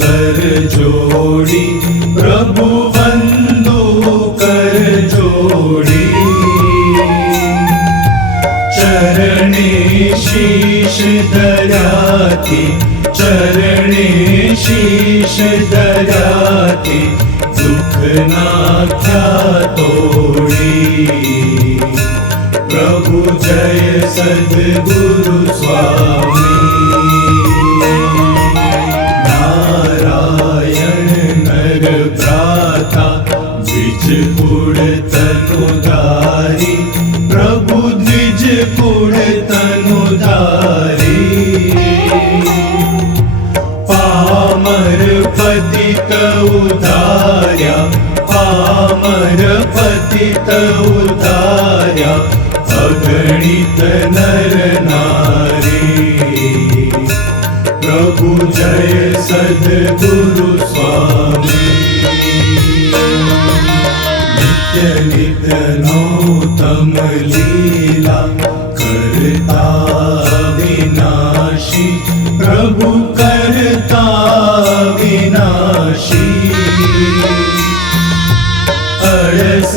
कर जोड़ी प्रभु बंधु कर जोड़ी चरणे शीश दयाति चरणे शीश दयाती दुख नाख्या तोड़ी प्रभु जय सद्गुरु स्वामी દ્વિજ કુળ તનુ ધારી પ્રભુ દ્વિજ કુળ તનુ ધારી પામર પતિત ઉધાર્યા પામર પતિત ઉધાર્યા અગણિત નર નારી પ્રભુ જય સદગુરુ સ્વામી लीला करता विनाशि प्रभु करताविनाशी हरस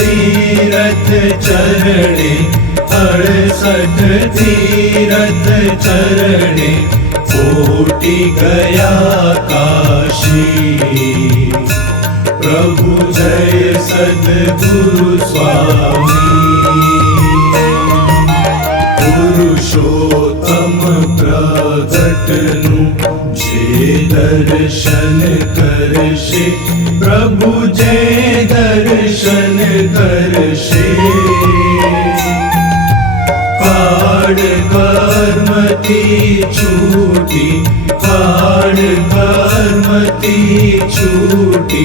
तीरथ चरणे हरस तीरथ चरणे कोटि गया काशी प्रभु जय पुरुषो तम प्राजटनु जे दर्शन करशे प्रभु जे दर्शन करशे काड कर्मती छूटी काड कर्मती छूटी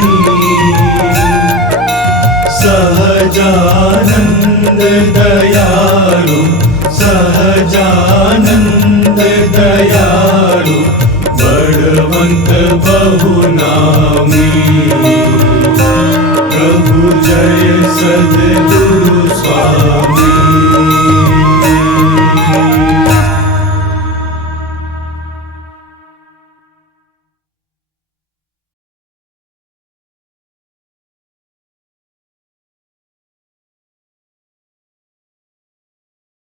सहजानंद दयालु सहजानन्द दयालु बलवन्त बहुनामी प्रभु जय सद्गुरु स्वामी